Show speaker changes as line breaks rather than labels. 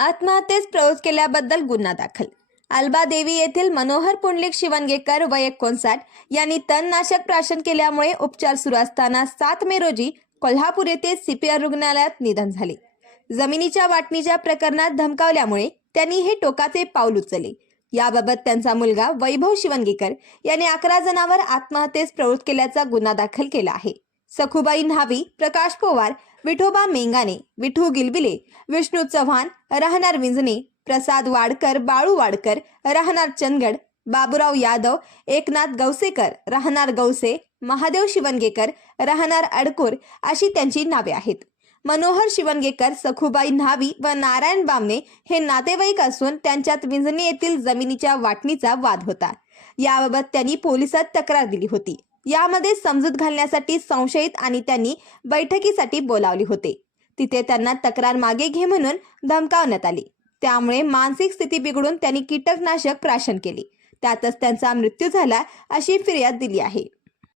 आत्महत्येस प्रवृत्त केल्याबद्दल गुन्हा दाखल. अल्बादेवी येथील मनोहर पुंडलिक शिवणगेकर व एकोणसाठ यांनी तणनाशक प्राशन केल्यामुळे उपचार सुरू असताना सात मे रोजी कोल्हापूर येथे सीपीआर रुग्णालयात निधन झाले. जमिनीच्या वाटणीच्या प्रकरणात धमकावल्यामुळे त्यांनी हे टोकाचे पाऊल उचलले. याबाबत त्यांचा मुलगा वैभव शिवणगेकर यांनी अकरा जणांवर आत्महत्येस प्रवृत्त केल्याचा गुन्हा दाखल केला आहे. सखुबाई न्हावी प्रकाश पोवार विठोबा मेंगाने विठू गिलबिले विष्णू चव्हाण राहणार विंजणे प्रसाद वाडकर बाळू वाडकर राहणार चंदगड बाबूराव यादव एकनाथ गवसेकर राहणार गवसे महादेव शिवणगेकर राहणार अडकोर अशी त्यांची नावे आहेत. मनोहर शिवणगेकर सखुबाई न्हावी व नारायण बामणे हे नातेवाईक असून त्यांच्यात विंजणी येथील जमिनीच्या वाटणीचा वाद होता. याबाबत त्यांनी पोलिसात तक्रार दिली होती. यामध्ये समजूत घालण्यासाठी संशयित आणि त्यांनी बैठकीसाठी बोलावले होते. तिथे त्यांना तक्रार मागे घे म्हणून धमकावण्यात आली. त्यामुळे मानसिक स्थिती बिघडून त्यांनी कीटकनाशक प्राशन केले. त्यातच त्यांचा मृत्यू झाला अशी फिर्याद दिली आहे.